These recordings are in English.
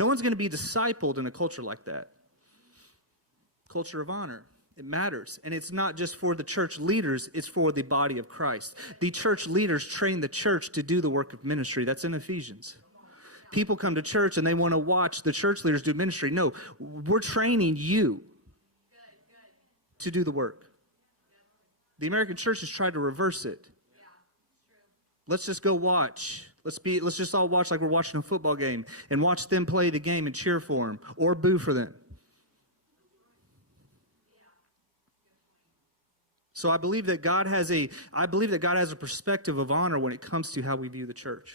No one's going to be discipled in a culture like that. Culture of honor. It matters. And it's not just for the church leaders, it's for the body of Christ. The church leaders train the church to do the work of ministry. That's in Ephesians. People come to church and they want to watch the church leaders do ministry. No, we're training you to do the work. The American church has tried to reverse it. Let's just go watch. Let's just all watch like we're watching a football game and watch them play the game and cheer for them or boo for them. So I believe that God has a perspective of honor when it comes to how we view the church.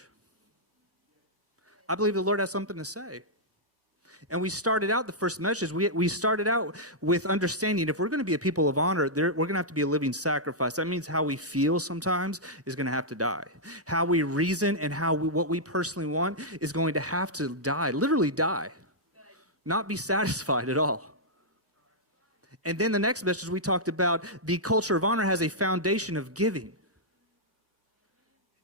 I believe the Lord has something to say. And we started out the first message, we started out with understanding if we're going to be a people of honor, we're going to have to be a living sacrifice. That means how we feel sometimes is going to have to die. How we reason and what we personally want is going to have to die, literally die. Not be satisfied at all. And then the next message we talked about, the culture of honor has a foundation of giving.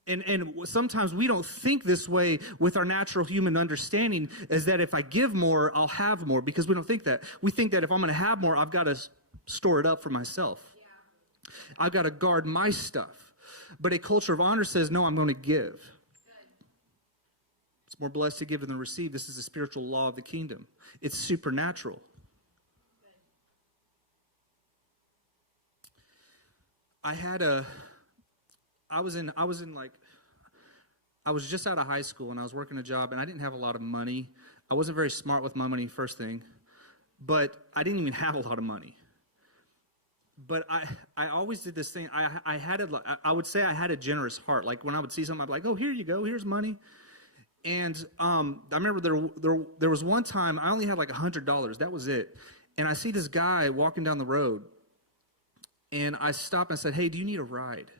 And sometimes we don't think this way with our natural human understanding, is that if I give more, I'll have more, because we don't think that. We think that if I'm going to have more, I've got to store it up for myself. Yeah. I've got to guard my stuff. But a culture of honor says, no, I'm going to give. Good. It's more blessed to give than to receive. This is the spiritual law of the kingdom. It's supernatural. I was just out of high school and I was working a job and I didn't have a lot of money. I wasn't very smart with my money, first thing, but I didn't even have a lot of money. But I always did this thing. I would say I had a generous heart. Like when I would see something, I'd be like, oh, here you go, here's money. And I remember there was one time I only had like $100. That was it. And I see this guy walking down the road. And I stopped and I said, hey, do you need a ride?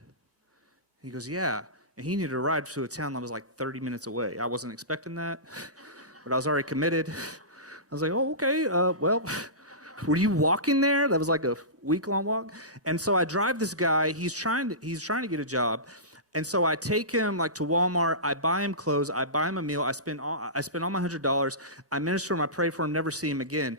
He goes, yeah. And he needed a ride to a town that was like 30 minutes away. I wasn't expecting that, but I was already committed. I was like, oh, okay, well, were you walking there? That was like a week-long walk. And so I drive this guy. He's trying to get a job. And so I take him like to Walmart. I buy him clothes. I buy him a meal. I spend all my $100. I minister him. I pray for him. Never see him again.